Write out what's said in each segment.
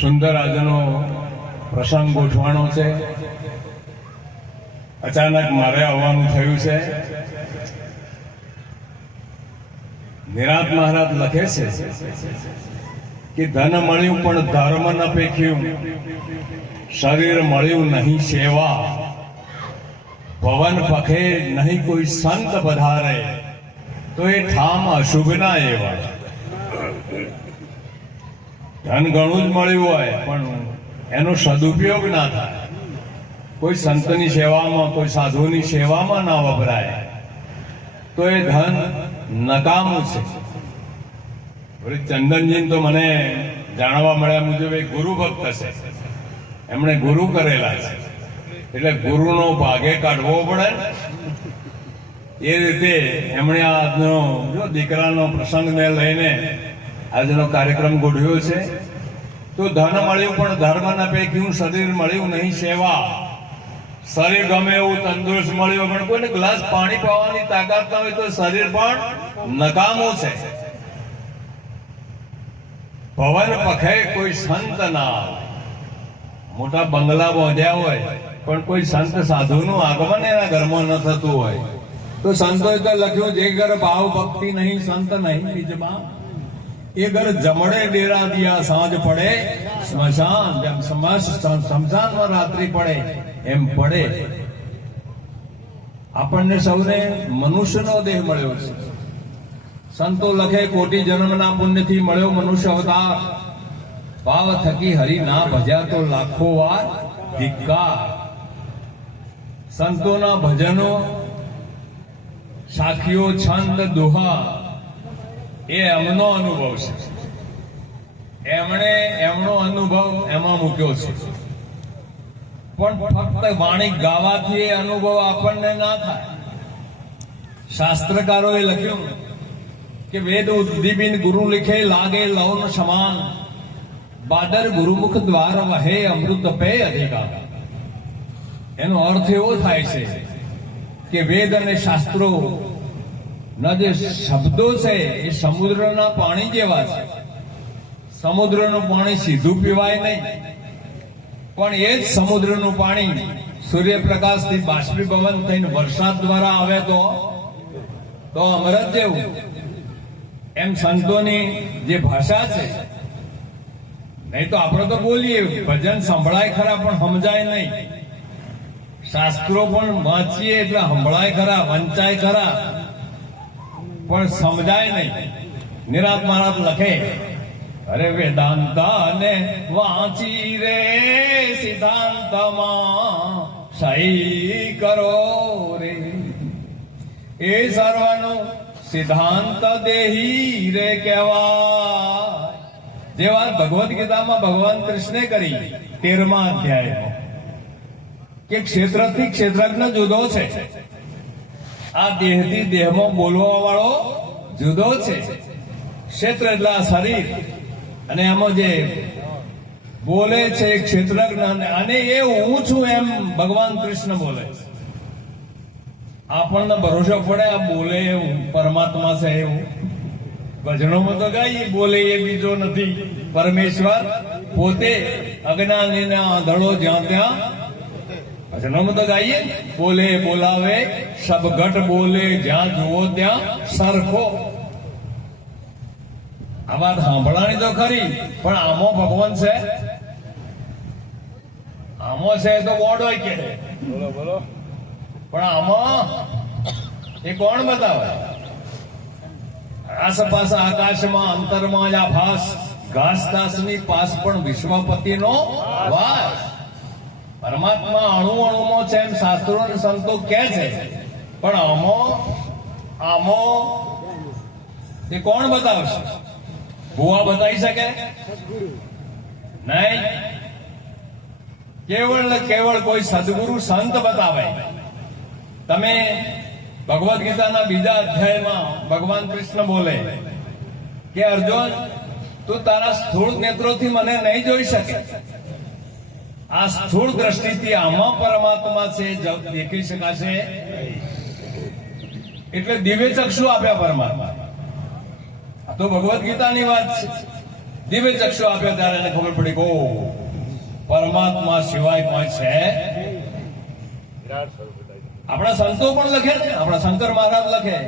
સુંદર આજનો પ્રસંગ ગોઠવાનો છે. અચાનક મારે આવવાનું થયું છે. નિરાંત મહારાજ લખે છે કે ધન મળ્યું પણ ધર્મ ન પેખ્યું, શરીર મળ્યું નહીં સેવા, પવન પખે નહીં કોઈ સંત પધારે, તો એ ઠામ અશુભના એવા. ધન ઘણું જ મળ્યું હોય પણ એનો સદુપયોગ ના થાય, કોઈ સંતની સેવામાં કોઈ સાધુની સેવામાં ના વપરાય, તો એ ધન નકામું છે. ચંદનજી તો મને જાણવા મળ્યા મુજબ એ ગુરુ ભક્ત છે, એમણે ગુરુ કરેલા છે, એટલે ગુરુનો ભાગે કાઢવો પડે. એ રીતે એમણે આજનો જો દીકરાનો પ્રસંગને લઈને આજનો કાર્યક્રમ ગોઠવ્યો છે. તો ધન મળ્યું પણ ધર્મ ન પેખ્યું, શરીર મળ્યું નહીં સેવા. શરીર ગમે એવું તંદુરસ્ત મળ્યું પણ કોઈને ગ્લાસ પાણી પાવાની તાકાત ના હોય તો શરીર પણ નકામું છે. પવન પખે કોઈ સંત ના આવે. મોટા બંગલા બાંધ્યા હોય પણ કોઈ સંત સાધુનું આગમન એના ઘરમાં ન થતું હોય તો સંતોએ તો લખ્યું, જે ઘર ભાવ ભક્તિ નહીં સંત નહીં બીજમાં, એ ઘર જમડે ડેરા દિયા સાંજ પડે સ્મશાન. જેમ શમશાનમાં રાત્રિ પડે એમ પડે. આપણને સૌને મનુષ્યનો દેહ મળ્યો છે. સંતો લખે, કોટી જન્મના પુણ્યથી મળ્યો મનુષ્ય અવતાર, ભાવ થકી હરી ના ભજ્યા તો લાખો વાર ધિક્કાર. સંતોના ભજનો, સાખીઓ, છંદ, દોહા એ એમનો અનુભવ છે. એમણે એમનો અનુભવ એમાં મૂક્યો છે. પણ ફક્ત વાણી ગાવાથી એ અનુભવ આપણને ના થાય. શાસ્ત્રકારોએ લખ્યું કે વેદ ઉદ્દીપિન ગુરુ લીખે લાગે લવન સમાન, બાદર ગુરુમુખ દ્વાર વહે અમૃત પે અધિકાર. એનો અર્થ એવો થાય છે કે વેદ અને શાસ્ત્રો ના જે શબ્દો છે એ સમુદ્રના પાણી જેવા છે. સમુદ્રનું પાણી સીધું પીવાય નહીં, પણ એ જ સમુદ્રનું પાણી સૂર્યપ્રકાશથી બાષ્પીભવન થઈને વરસાદ દ્વારા આવે તો અમૃત જેવું. એમ સંતોની જે ભાષા છે, નહીં તો આપણે તો બોલીએ, ભજન સંભળાય ખરા પણ સમજાય નહીં. શાસ્ત્રો પણ વાંચીએ એટલે સંભળાય ખરા, વંચાય ખરા, પણ સમજાય નહીં. નિરાંત મહારાજ લખે, અરે વેદાંતા ને વાંચી રે સિદ્ધાંતમાં સહી કરો રે, એ સર્વનું સિદ્ધાંત દેહી રે કહેવાય. જે વાત ભગવદ્ ગીતામાં ભગવાન કૃષ્ણે કરી 13મા અધ્યાયમાં કે ક્ષેત્રથી ક્ષેત્રજ્ઞ જુદો છે, આ દેહથી દેહમાં બોલવા વાળો જુદો છે. ક્ષેત્ર એટલે આ શરીર, અને એમાં જે બોલે છે ક્ષેત્રજ્ઞ, અને એ હું છું એમ ભગવાન કૃષ્ણ બોલે છે. આપણને ભરોસો પડે આ બોલે એવું પરમાત્મા છે એવું. ભજનોમાં તો ગાઈએ બોલે એ બીજો નથી, પરમેશ્વર પોતે. અજ્ઞાનીના આંધળો જ્યાં ત્યાં ભજનોમાં તો ગાઈએ, બોલે બોલાવે સબ ઘટ બોલે, જ્યાં જુઓ ત્યાં સરખો. આ વાત સાંભળવાની તો ખરી, પણ આમો ભગવાન છે, આમો છે તો બોર્ડ હોય કે બોલો, પણ આમાં એ કોણ બતાવે? આસપાસ આકાશમાં અંતરમાં આભાસ, ઘાસ તાસની પાસ પણ વિશ્વપતિનો વાસ. પરમાત્મા અણુ અણુમાં છે એમ શાસ્ત્રો અને સંતો કહે છે, પણ આમો એ કોણ બતાવશે? ભુવા બતાવી શકે નહીં. કેવળ કોઈ સદગુરુ સંત બતાવે. તમે ભગવદ્ ગીતાના 2 અધ્યાયમાં ભગવાન કૃષ્ણ બોલે કે અર્જુન, તું તારા સ્થૂળ નેત્રોથી મને નહીં જોઈ શકે. આ સ્થૂળ દ્રષ્ટિથી આમાં પરમાત્મા છે દેખી શકાશે. એટલે દિવ્ય ચક્ષુ આપ્યા પરમાત્મા. આ તો ભગવદ્ ગીતાની વાત છે. દિવ્ય ચક્ષુ આપ્યો ત્યારે એને ખબર પડી ગો પરમાત્મા સિવાય કોઈ છે. આપણા સંતો પણ લખે ને, આપણા શંકર મહારાજ લખે,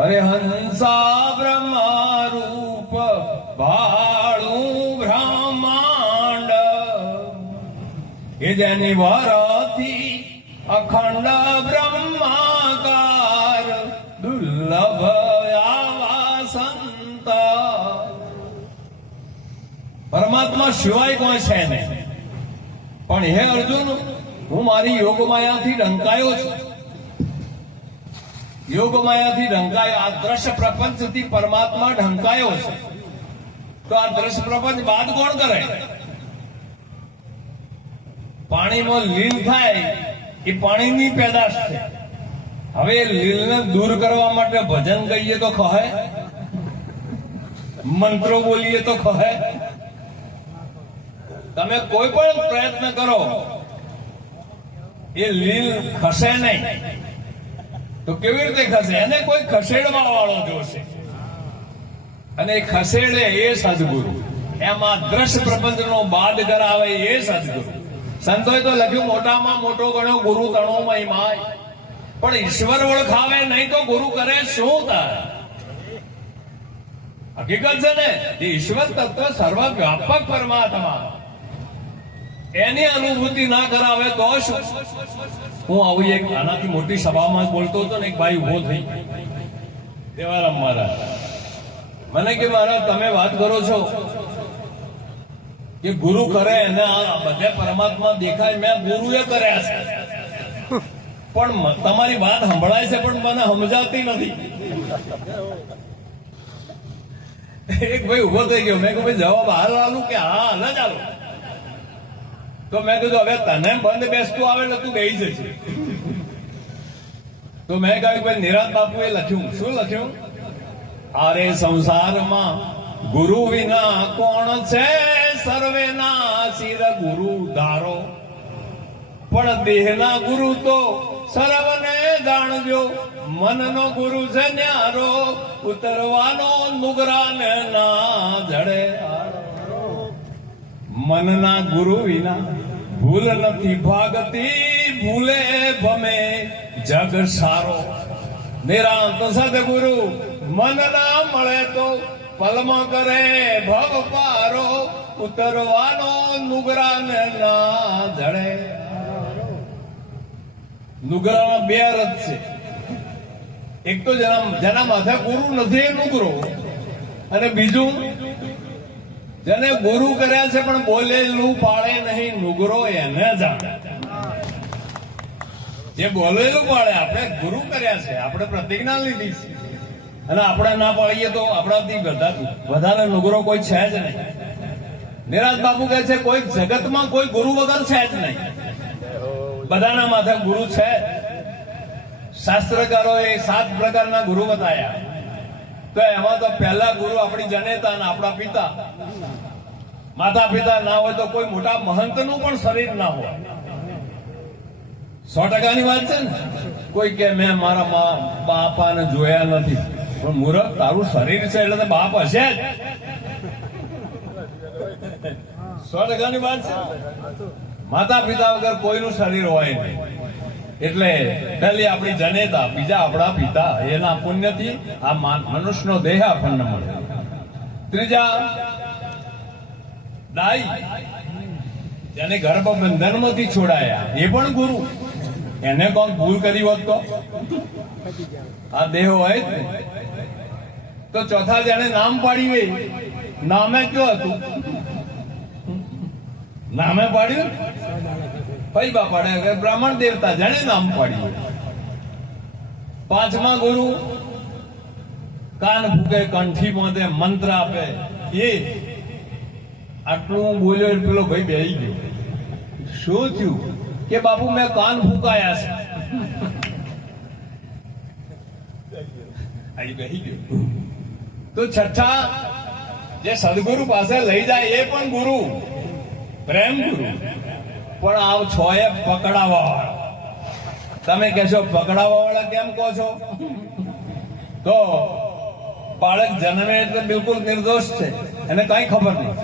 અરે હંસા બ્રહ્મા રૂપ ભાળું બ્રહ્માંડ, એ જેની વરથી અખંડ બ્રહ્માકાર દુર્લભ આવા સંત. પરમાત્મા સિવાય કોઈ છે નહીં. પણ હે અર્જુન, હું મારી યોગમાયાથી ઢંકાયો છું. યોગમાયાથી ઢંકાયો. આ દ્રશ્ય પ્રપંચથી પરમાત્મા ઢંકાયો છે. તો આ દ્રશ્ય પ્રપંચ બાદ કોણ કરે? પાણીમાં લીલ થાય એ પાણીની પેદાશ છે. હવે એ લીલને દૂર કરવા માટે ભજન કહીએ તો કહે, મંત્રો બોલીએ તો કહે. તમે કોઈ પણ પ્રયત્ન કરો એ લીલ ખસે નહીં. તો કેવી રીતે ખસે? એને કોઈ ખસેડવા વાળો જોશે, અને એ ખસેડે એ સદગુરુ. એમાં દ્રશ્ય પ્રપંચનો બાદ કરાવે એ સદગુરુ. સંતોએ તો લખ્યું મોટામાં મોટો ગણ્યો ગુરુ તણો મહિમાય. પણ ઈશ્વર ઓળખાવે નહીં તો ગુરુ કરે શું થાય? હકીકત છે ને, એ ઈશ્વર તત્વ સર્વવ્યાપક પરમાત્મા, એની અનુભૂતિ ના કરાવે તો શું? હું આવું એક આનાથી મોટી સભામાં બોલતો હતો ને, એક ભાઈ ઉભો થઈ, દેવારામ મહારાજ, મને કે મહારાજ તમે વાત કરો છો કે ગુરુ કરે એને આ બધા પરમાત્મા દેખાય, મેં ગુરુએ કર્યા છે, પણ તમારી વાત સંભળાય છે પણ મને સમજાતી નથી. એક ભાઈ ઉભો થઈ ગયો. મેં કહ્યું ભાઈ જવાબ હાલ આલું કે હા હાલ જ આલું? તો મેં કીધું હવે તને બંધ બેસતું આવે એટલે તું બેસી જશે. તો મેં કહ્યું ભાઈ નિરાંત બાપુએ લખ્યું. શું લખ્યું? આરે સંસારમાં ગુરુ વિના કોણ છે? સર્વેના શિર ગુરુ ધારો, પણ દેહના ગુરુ તો સર્વને જાણજો. મનનો ગુરુ છે ન્યારો, ઉતરવાનો નુગરાને ના જડે. મનના ગુરુ વિના ભૂલ નથી ભાગતી, ભૂલે ભમે જગ સારો. નિરાંત સદગુરુ મન ના મળે તો પલમાં કરે ભવ પારો, ઉતરવાનો નુગરાને ના જડે. નુગરાના બે અર્થ છે. એક તો જેના માથે ગુરુ નથી એ નુગરો, અને બીજું જેને ગુરુ કર્યા છે પણ બોલેલું પાળે નહીં, નુગરો એને જાણે. જે બોલેલું પાળે, આપણે ગુરુ કર્યા છે, આપણે પ્રતિજ્ઞા લીધી છે, અને આપણે ના પાડીએ તો આપણાથી વધારે નુગરો કોઈ છે જ નહીં. નિરાંત બાપુ કહે છે કોઈ જગતમાં કોઈ ગુરુ વગર છે જ નહીં, બધાના માથે ગુરુ છે. શાસ્ત્રકારોએ 7 પ્રકારના ગુરુ બતાવ્યા. તો એમાં તો પહેલા ગુરુ આપણી જનેતા અને આપણા પિતા. માતા પિતા ના હોય તો કોઈ મોટા મહંતનું પણ શરીર ના હોય. 100%ની વાત છે ને. કોઈ કે મેં મારા બાપાને જોયા નથી, પણ મૂરખ તારું શરીર છે એટલે બાપ હશે જ. 100%ની વાત છે. માતા પિતા વગર કોઈનું શરીર હોય નહીં. એટલે પહેલી આપણી જનેતા, બીજા આપણા પિતા. એના પુણ્યથી આ મનુષ્યનો દેહ આપણને મળે. ત્રીજા દાઈ, જેને ગર્ભ બંધનમાંથી છોડાયા, એ પણ ગુરુ. એને કોણ ભૂલ કરી હોત તો આ દેહ હોય જ ને. તો ચોથા જેને નામ પાડ્યું, એ નામે કયું હતું? નામે પાડ્યું ભાઈ બાપાડે બ્રાહ્મણ દેવતા, જેને નામ પાડ્યું. પાંચમા ગુરુ કાન ફૂકે, કંઠી મોદે, મંત્ર આપે. એ આટલું હું બોલ્યો એટલે પેલો ભાઈ બેસી ગયો. શું થયું? કે બાપુ મેં કાન ફૂંકાયા છે. બેસી ગયો. તો છઠ્ઠા જે સદગુરુ પાસે લઈ જાય એ પણ ગુરુ, પ્રેમ ગુરુ. પણ આવ છો એ પકડાવા વાળા. તમે કહેશો પકડાવા વાળા કેમ કહો છો? તો બાળક જન્મે એટલે બિલકુલ નિર્દોષ છે, એને કઈ ખબર નહીં.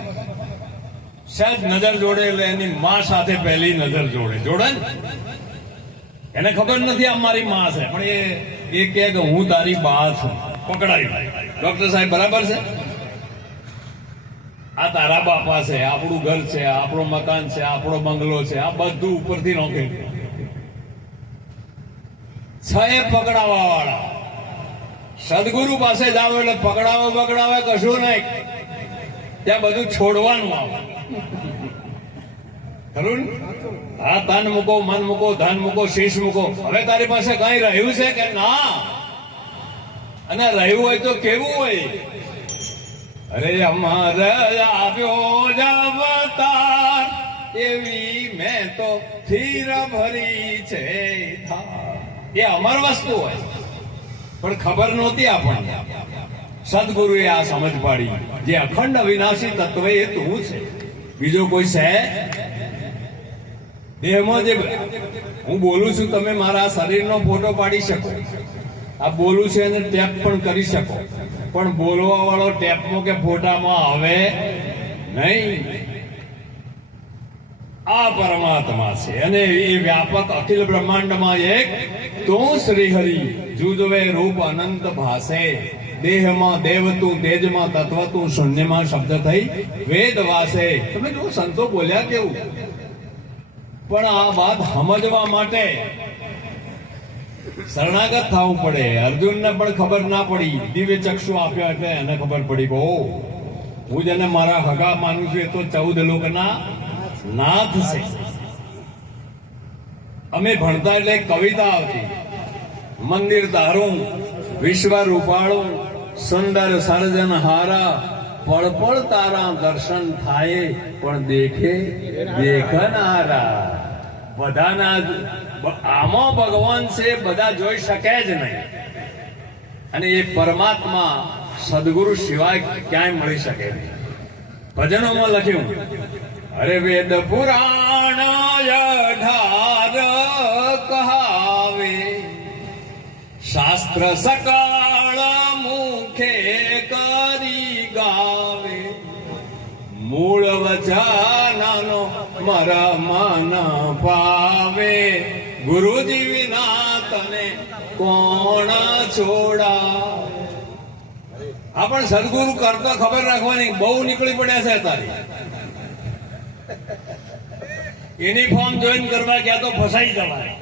સહેજ નજર જોડે એટલે એની માં સાથે પહેલી નજર જોડે ને. એને ખબર નથી આ મારી માં છે, પણ એ કહે કે હું તારી બા છું. પકડાઈ. ડોક્ટર સાહેબ બરાબર છે, આ તારા બાપા છે, આપણું ઘર છે, આપણો મકાન છે, આપણો બંગલો છે, આ બધું ઉપરથી નોખે છે પકડાવા વાળા. સદગુરુ પાસે જાવ એટલે પકડાવે કશું નહીં, ત્યાં બધું છોડવાનું આવે. ખરું ને? હા, તન મૂકો, મન મૂકો, ધન મૂકો, શીશ મૂકો. હવે તારી પાસે કઈ રહ્યું છે કે ના? અને રહ્યું હોય તો કેવું હોય? અરે અમાર આવ્યો જ અવતાર, એવી મેં તો ખીર ભરી છે. એ અમર વસ્તુ હોય, પણ ખબર નહોતી આપણને. સદગુરુએ આ સમજ પાડી, જે અખંડ અવિનાશી તત્વ એ તું છે, બીજો કોઈ છે? દેહમાં જે હું બોલું છું, તમે મારા શરીરનો ફોટો પાડી શકો, આ બોલું છે એને ટેપ પણ કરી શકો, પણ બોલવા વાળો ટેપમાં કે ફોટામાં આવે નહીં. આ પરમાત્મા છે અને એ વ્યાપક અખિલ બ્રહ્માંડમાં એક તું શ્રી હરિ. જુદવે રૂપ અનંત ભાસે, દેહમાં દેવ તું, તેજમાં તત્વ તું, શૂન્યમાં શબ્દ થઈ વેદ વાસે. તમે જો સંતો બોલ્યા કેવું, પણ આ વાત સમજવા માટે શરણાગત થવું પડે. અર્જુનને પણ ખબર ના પડી, દિવ્ય ચક્ષુ આપ્યા એટલે એને ખબર પડી કે હું જેને મારા હગા માનું છું એ તો 14 લોકના નાથ છે. અમે ભણતા એટલે એક કવિતા આવતી, મંદિર તારું વિશ્વ રૂપાળું, સુંદર સર્જન હારા, પળ પળ તારા દર્શન થાય, પણ દેખનારા બધાના. આમાં ભગવાન છે, બધા જોઈ શકે જ નહીં. અને એ પરમાત્મા સદગુરુ સિવાય ક્યાંય મળી શકે નહીં. ભજનોમાં લખ્યું, અરે વેદ પુરાણ 18 કહાવે, શાસ્ત્ર સકાળ મુખે કરી ગાવે, મૂળ વચનનો મરમ ન પાવે, ગુરુજી વિના તને કોણ છોડાવે. આ પણ સદગુરુ કરતો ખબર રાખવાની. બહુ નીકળી પડ્યા છે તારી. યુનિફોર્મ જોઈન કરવા ગયા તો ફસાઈ જવાય.